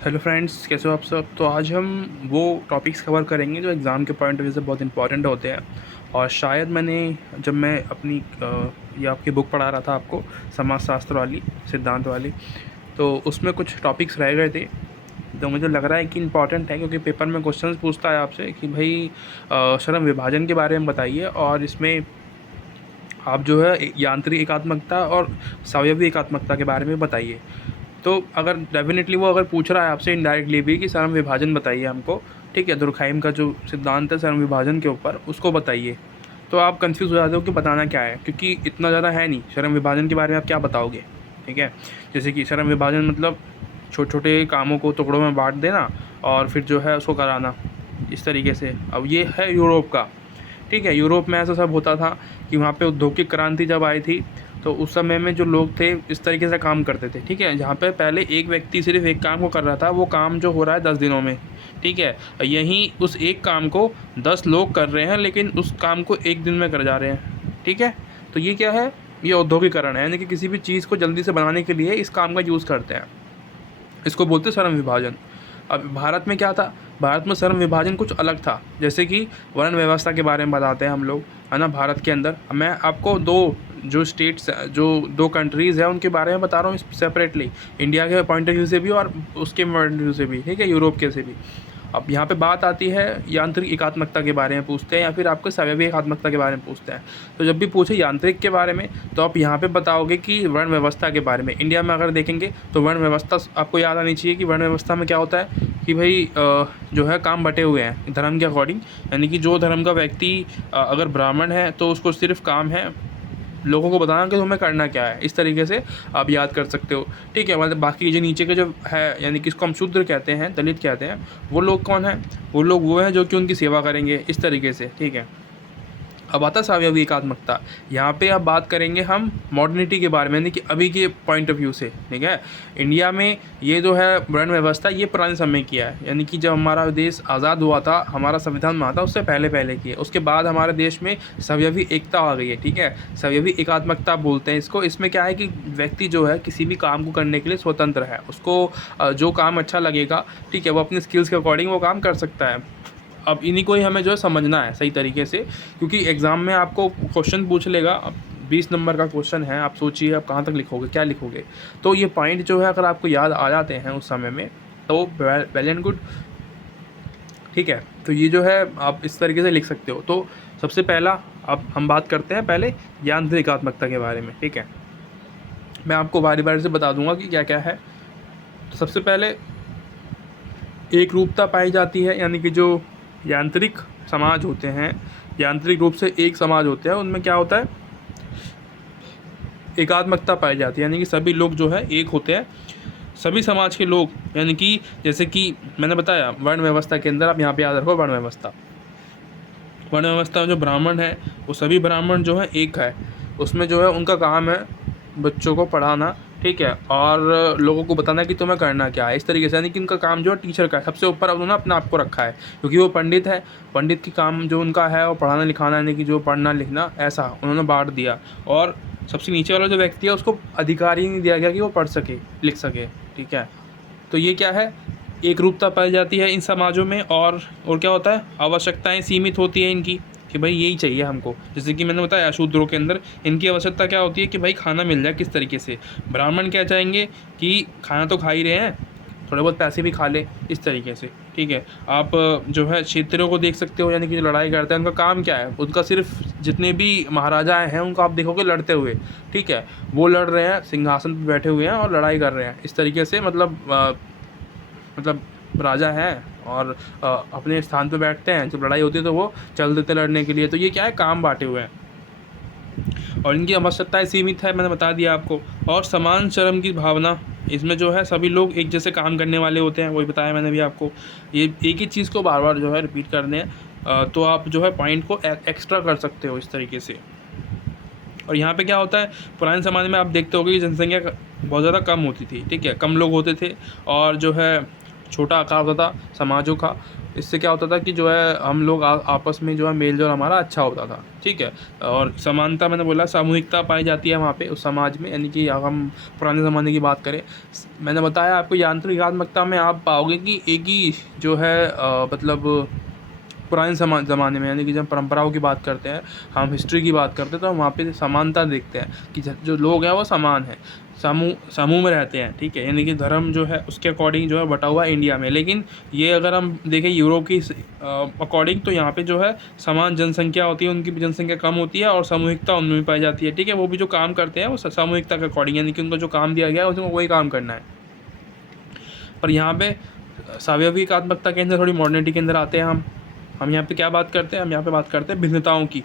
Hello friends, कैसे हो आप सब। तो आज हम वो टॉपिक्स कवर करेंगे जो एग्ज़ाम के पॉइंट ऑफ व्यू से बहुत इंपॉर्टेंट होते हैं। और शायद मैंने जब मैं अपनी ये आपकी बुक पढ़ा रहा था आपको, समाजशास्त्र वाली, सिद्धांत वाली, तो उसमें कुछ टॉपिक्स रह गए थे। तो मुझे लग रहा है कि इंपॉर्टेंट है, क्योंकि पेपर में क्वेश्चंस पूछता है आपसे कि भाई श्रम विभाजन के बारे में बताइए, और इसमें आप जो है यांत्रिक एकात्मकता और स्वायवीय एकात्मकता के बारे में बताइए। तो अगर डेफिनेटली वो अगर पूछ रहा है आपसे इनडायरेक्टली भी कि श्रम विभाजन बताइए हमको, ठीक है, दुर्खाइम का जो सिद्धांत है श्रम विभाजन के ऊपर, उसको बताइए, तो आप कंफ्यूज हो जाते हो कि बताना क्या है, क्योंकि इतना ज़्यादा है नहीं। श्रम विभाजन के बारे में आप क्या बताओगे, ठीक है। जैसे कि श्रम विभाजन मतलब छोटे छोटे कामों को टुकड़ों में बांट देना और फिर जो है उसको कराना, इस तरीके से। अब ये है यूरोप का, ठीक है। यूरोप में ऐसा सब होता था कि वहाँ पे औद्योगिक क्रांति जब आई थी, तो उस समय में जो लोग थे इस तरीके से काम करते थे, ठीक है। जहाँ पे पहले एक व्यक्ति सिर्फ एक काम को कर रहा था, वो काम जो हो रहा है 10 दिनों में, ठीक है। यहीं उस एक काम को 10 लोग कर रहे हैं, लेकिन उस काम को एक दिन में कर जा रहे हैं, ठीक है। तो ये क्या है, ये औद्योगिकरण है, यानी कि किसी भी चीज़ को जल्दी से बनाने के लिए इस काम का यूज़ करते हैं। इसको बोलते हैं श्रम विभाजन। अब भारत में क्या था, भारत में श्रम विभाजन कुछ अलग था। जैसे कि वर्ण व्यवस्था के बारे में बताते हैं हम लोग, है ना। भारत के अंदर मैं आपको दो जो स्टेट्स, जो दो कंट्रीज़ हैं उनके बारे में बता रहा हूँ सेपरेटली, इंडिया के पॉइंट ऑफ व्यू से भी और उसके पॉइंट ऑफ व्यू से भी, ठीक है, यूरोप के से भी। अब यहाँ पे बात आती है यांत्रिक एकात्मकता के बारे में पूछते हैं, या फिर आपको स्वायवीय एकात्मकता के बारे में पूछते हैं। तो जब भी पूछे यांत्रिक के बारे में, तो आप यहाँ पे बताओगे कि वर्ण व्यवस्था के बारे में। इंडिया में अगर देखेंगे तो वर्ण व्यवस्था आपको याद आनी चाहिए कि वर्ण व्यवस्था में क्या होता है कि भाई जो है काम बटे हुए हैं धर्म के अकॉर्डिंग, यानी कि जो धर्म का व्यक्ति अगर ब्राह्मण है तो उसको सिर्फ काम है लोगों को बताना कि तुम्हें करना क्या है। इस तरीके से आप याद कर सकते हो, ठीक है। मतलब बाकी जो नीचे के जो है, यानी कि इसको हम शूद्र कहते हैं, दलित कहते हैं, वो लोग कौन हैं, वो लोग वो हैं जो कि उनकी सेवा करेंगे, इस तरीके से, ठीक है। अब आता है स्वायवीय एकात्मकता। यहाँ पे अब बात करेंगे हम मॉडर्निटी के बारे में, यानी कि अभी के पॉइंट ऑफ व्यू से, ठीक है। इंडिया में ये जो है वर्ण व्यवस्था, ये पुराने समय की है, यानी कि जब हमारा देश आज़ाद हुआ था, हमारा संविधान बना था, उससे पहले पहले की है। उसके बाद हमारे देश में स्वायवीय एकता आ गई है, ठीक है। स्वायवीय एकात्मकता बोलते हैं इसको। इसमें क्या है कि व्यक्ति जो है किसी भी काम को करने के लिए स्वतंत्र है, उसको जो काम अच्छा लगेगा, ठीक है, वो अपने स्किल्स के अकॉर्डिंग वो काम कर सकता है। अब इन्हीं को ही हमें जो है समझना है सही तरीके से, क्योंकि एग्ज़ाम में आपको क्वेश्चन पूछ लेगा। अब 20 नंबर का क्वेश्चन है, आप सोचिए आप कहाँ तक लिखोगे, क्या लिखोगे। तो ये पॉइंट जो है अगर आपको याद आ जाते हैं उस समय में, तो वेल एंड गुड, ठीक है। तो ये जो है आप इस तरीके से लिख सकते हो। तो सबसे पहला अब हम बात करते हैं पहले यांत्रिक एकात्मकता के बारे में, ठीक है। मैं आपको बारी बारी से बता दूंगा कि क्या क्या है। तो सबसे पहले एक रूपता पाई जाती है, यानी कि जो यांत्रिक समाज होते हैं, यांत्रिक रूप से एक समाज होते हैं, उनमें क्या होता है, एकात्मकता पाई जाती है, यानी कि सभी लोग जो है एक होते हैं, सभी समाज के लोग। यानी कि जैसे कि मैंने बताया वर्ण व्यवस्था के अंदर, आप यहाँ पे याद रखो वर्ण व्यवस्था। वर्ण व्यवस्था में जो ब्राह्मण है, वो सभी ब्राह्मण जो है एक है। उसमें जो है उनका काम है बच्चों को पढ़ाना, ठीक है, और लोगों को बताना कि तुम्हें करना क्या है, इस तरीके से। यानी कि उनका काम जो है टीचर का है, सबसे ऊपर उन्होंने अपने आप को रखा है, क्योंकि वो पंडित है। पंडित की काम जो उनका है वो पढ़ाना लिखाना, यानी कि जो पढ़ना लिखना, ऐसा उन्होंने बांट दिया। और सबसे नीचे वाला जो व्यक्ति है उसको अधिकार ही नहीं दिया गया कि वो पढ़ सके लिख सके, ठीक है। तो ये क्या है, एक रूपता पाई जाती है इन समाजों में। और क्या होता है, आवश्यकताएं सीमित होती हैं इनकी, कि भाई यही चाहिए हमको। जैसे कि मैंने बताया शूद्रों के अंदर इनकी आवश्यकता क्या होती है कि भाई खाना मिल जाए, किस तरीके से। ब्राह्मण क्या चाहेंगे कि खाना तो खा ही रहे हैं, थोड़े बहुत पैसे भी खा ले, इस तरीके से, ठीक है। आप जो है क्षेत्रों को देख सकते हो, यानी कि जो लड़ाई करते हैं उनका काम क्या है, उनका सिर्फ जितने भी महाराजा हैं उनको आप देखोगे लड़ते हुए, ठीक है। वो लड़ रहे हैं, सिंहासन पर बैठे हुए हैं और लड़ाई कर रहे हैं, इस तरीके से। मतलब राजा हैं और अपने स्थान पे बैठते हैं, जब लड़ाई होती है तो वो चल देते लड़ने के लिए। तो ये क्या है, काम बांटे हुए हैं और इनकी आवश्यकताएं सीमित है, मैंने बता दिया आपको। और समान श्रम की भावना, इसमें जो है सभी लोग एक जैसे काम करने वाले होते हैं, वही बताया मैंने भी आपको। ये एक ही चीज़ को बार बार जो है रिपीट करने हैं, तो आप जो है पॉइंट को एक्स्ट्रा कर सकते हो इस तरीके से। और यहाँ पे क्या होता है, पुराने ज़माने में आप देखते होगे कि जनसंख्या बहुत ज़्यादा कम होती थी, ठीक है, कम लोग होते थे और जो है छोटा आकार होता था समाजों का। इससे क्या होता था कि जो है हम लोग आपस में जो है मेल जोल हमारा अच्छा होता था, ठीक है। और समानता मैंने बोला, सामूहिकता पाई जाती है वहाँ पे उस समाज में, यानी कि अगर हम पुराने ज़माने की बात करें, मैंने बताया आपको यांत्रिकात्मकता में आप पाओगे कि एक ही जो है मतलब पुराने ज़माने में, यानी कि जब परंपराओं की बात करते हैं, हम हिस्ट्री की बात करते हैं, तो हम वहाँ पे समानता देखते हैं कि जो लोग हैं वो समान हैं, समूह समूह में रहते हैं, ठीक है। यानी कि धर्म जो है उसके अकॉर्डिंग जो है बटा हुआ है इंडिया में। लेकिन ये अगर हम देखें यूरोप की अकॉर्डिंग, तो यहाँ पे जो है समान जनसंख्या होती है, उनकी भी जनसंख्या कम होती है और सामूहिकता उनमें भी पाई जाती है, ठीक है। वो भी जो काम करते हैं वो सामूहिकता के अकॉर्डिंग, यानी कि उनको जो काम दिया गया है उसमें वही काम करना है। पर यहाँ पे स्वाभाविकात्मकता के अंदर, थोड़ी मॉडर्निटी के अंदर आते हैं हम यहाँ पे क्या बात करते हैं, हम यहाँ पे बात करते हैं भिन्नताओं की।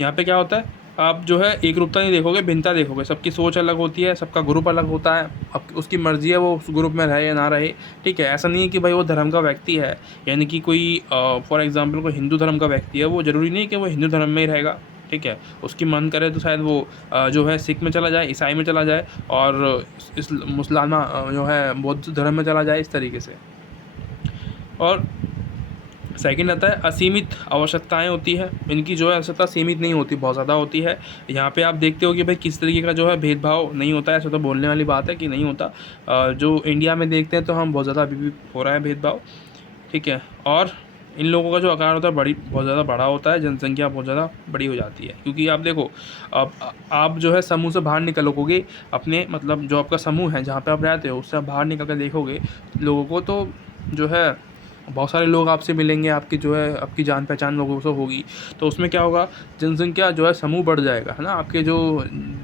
यहाँ पे क्या होता है, आप जो है एकरूपता नहीं देखोगे, भिन्नता देखोगे। सबकी सोच अलग होती है, सबका ग्रुप अलग होता है, अब उसकी मर्ज़ी है वो उस ग्रुप में रहे या ना रहे, ठीक है। ऐसा नहीं है कि भाई वो धर्म का व्यक्ति है, यानी कि कोई फॉर एग्ज़ाम्पल कोई हिंदू धर्म का व्यक्ति है, वो ज़रूरी नहीं कि वो हिंदू धर्म में ही रहेगा, ठीक है। उसकी मन करे तो शायद वो जो है सिख में चला जाए, ईसाई में चला जाए, और इस मुसलमान जो है बौद्ध धर्म में चला जाए, इस तरीके से। और सेकंड आता है असीमित आवश्यकताएं होती है, इनकी जो है आवश्यकता सीमित नहीं होती, बहुत ज़्यादा होती है। यहाँ पे आप देखते हो कि भाई किस तरीके का जो है भेदभाव नहीं होता है, ऐसा तो बोलने वाली बात है कि नहीं होता। जो इंडिया में देखते हैं तो हम बहुत ज़्यादा अभी भी हो रहा है भेदभाव, ठीक है। और इन लोगों का जो आकार होता है बहुत ज़्यादा बड़ा होता है, जनसंख्या बहुत ज़्यादा बड़ी हो जाती है। क्योंकि आप देखो, अब आप जो है समूह से बाहर निकलोगे, अपने मतलब जो आपका समूह है जहाँ पे आप रहते हो उससे बाहर निकल कर देखोगे लोगों को, तो जो है बहुत सारे लोग आपसे मिलेंगे, आपकी जो है आपकी जान पहचान लोगों से होगी। तो उसमें क्या होगा, जनसंख्या जो है समूह बढ़ जाएगा, है ना। आपके जो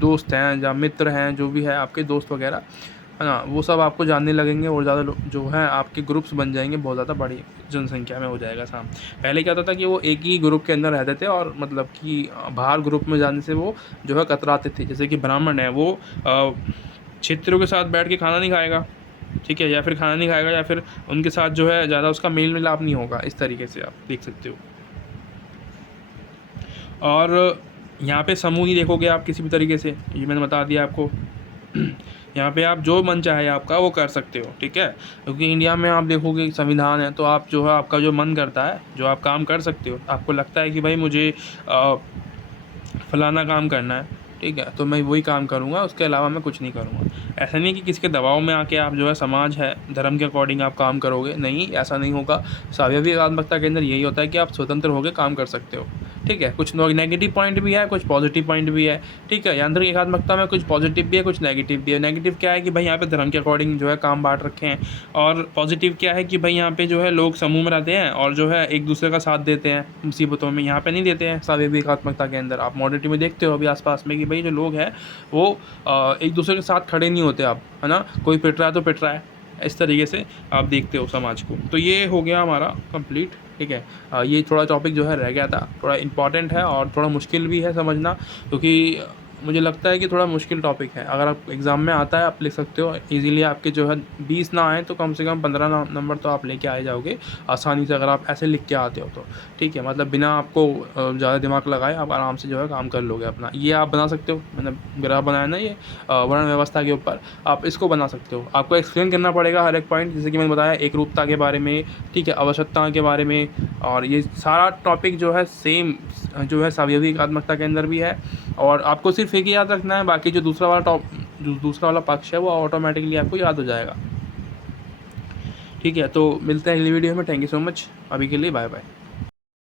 दोस्त हैं या मित्र हैं, जो भी है आपके दोस्त वगैरह, है ना, वो सब आपको जानने लगेंगे और ज़्यादा जो है आपके ग्रुप्स बन जाएंगे, बहुत ज़्यादा बड़ी जनसंख्या में हो जाएगा शाम। पहले क्या होता था कि वो एक ही ग्रुप के अंदर रहते थे, और मतलब कि बाहर ग्रुप में जाने से वो जो है कतराते थे। जैसे कि ब्राह्मण है, वो क्षेत्रों के साथ बैठ के खाना नहीं खाएगा, ठीक है, या फिर खाना नहीं खाएगा, या फिर उनके साथ जो है ज़्यादा उसका मेल मिलाप नहीं होगा, इस तरीके से आप देख सकते हो। और यहाँ पे समूह नहीं देखोगे आप किसी भी तरीके से, ये मैंने बता दिया आपको। यहाँ पे आप जो मन चाहे आपका वो कर सकते हो, ठीक है। क्योंकि इंडिया में आप देखोगे संविधान है, तो आप जो है आपका जो मन करता है, जो आप काम कर सकते हो, आपको लगता है कि भाई मुझे फलाना काम करना है, ठीक है, तो मैं वही काम करूँगा, उसके अलावा मैं कुछ नहीं करूँगा। ऐसा नहीं कि किसी के दबाव में आके आप जो है समाज है धर्म के अकॉर्डिंग आप काम करोगे, नहीं, ऐसा नहीं होगा। स्वाभाविकात्मकता के अंदर यही होता है कि आप स्वतंत्र होकर काम कर सकते हो, ठीक है। कुछ नेगेटिव पॉइंट भी है, कुछ पॉजिटिव पॉइंट भी है, ठीक है। यांत्रिक एकात्मकता में कुछ पॉजिटिव भी है, कुछ नेगेटिव भी है। नेगेटिव क्या है कि भाई यहाँ पे धर्म के अकॉर्डिंग जो है काम बांट रखे हैं, और पॉजिटिव क्या है कि भाई यहाँ पे जो है लोग समूह में रहते हैं और जो है एक दूसरे का साथ देते हैं मुसीबतों में। यहाँ पे नहीं देते हैं स्वाभाविकात्मकता के अंदर। आप मॉडर्निटी में देखते हो अभी आसपास में कि भाई जो लोग हैं वो एक दूसरे के साथ खड़े नहीं होते आप, है ना, कोई पिट रहा है तो पिट रहा है, इस तरीके से आप देखते हो समाज को। तो ये हो गया हमारा कंप्लीट, ठीक है। ये थोड़ा टॉपिक जो है रह गया था, थोड़ा इम्पॉर्टेंट है और थोड़ा मुश्किल भी है समझना, क्योंकि मुझे लगता है कि थोड़ा मुश्किल टॉपिक है। अगर आप एग्ज़ाम में आता है आप लिख सकते हो इजीली, आपके जो है 20 ना आए तो कम से कम 15 नंबर तो आप लेके आए जाओगे आसानी से, अगर आप ऐसे लिख के आते हो तो, ठीक है। मतलब बिना आपको ज़्यादा दिमाग लगाए आप आराम से जो है काम कर लोगे अपना। ये आप बना सकते हो, मैंने ग्राफ बनाया ना ये वर्ण व्यवस्था के ऊपर, आप इसको बना सकते हो। आपको एक्सप्लेन करना पड़ेगा हर एक पॉइंट, जैसे कि मैंने बताया एकरूपता के बारे में, ठीक है, आवश्यकता के बारे में, और ये सारा टॉपिक जो है सेम जो है स्वाभाविकात्मकता के अंदर भी है। और आपको सिर्फ एक ही याद रखना है, बाकी जो दूसरा वाला पक्ष है वो ऑटोमेटिकली आपको याद हो जाएगा, ठीक है। तो मिलते हैं अगली वीडियो में। थैंक यू सो मच, अभी के लिए बाय बाय।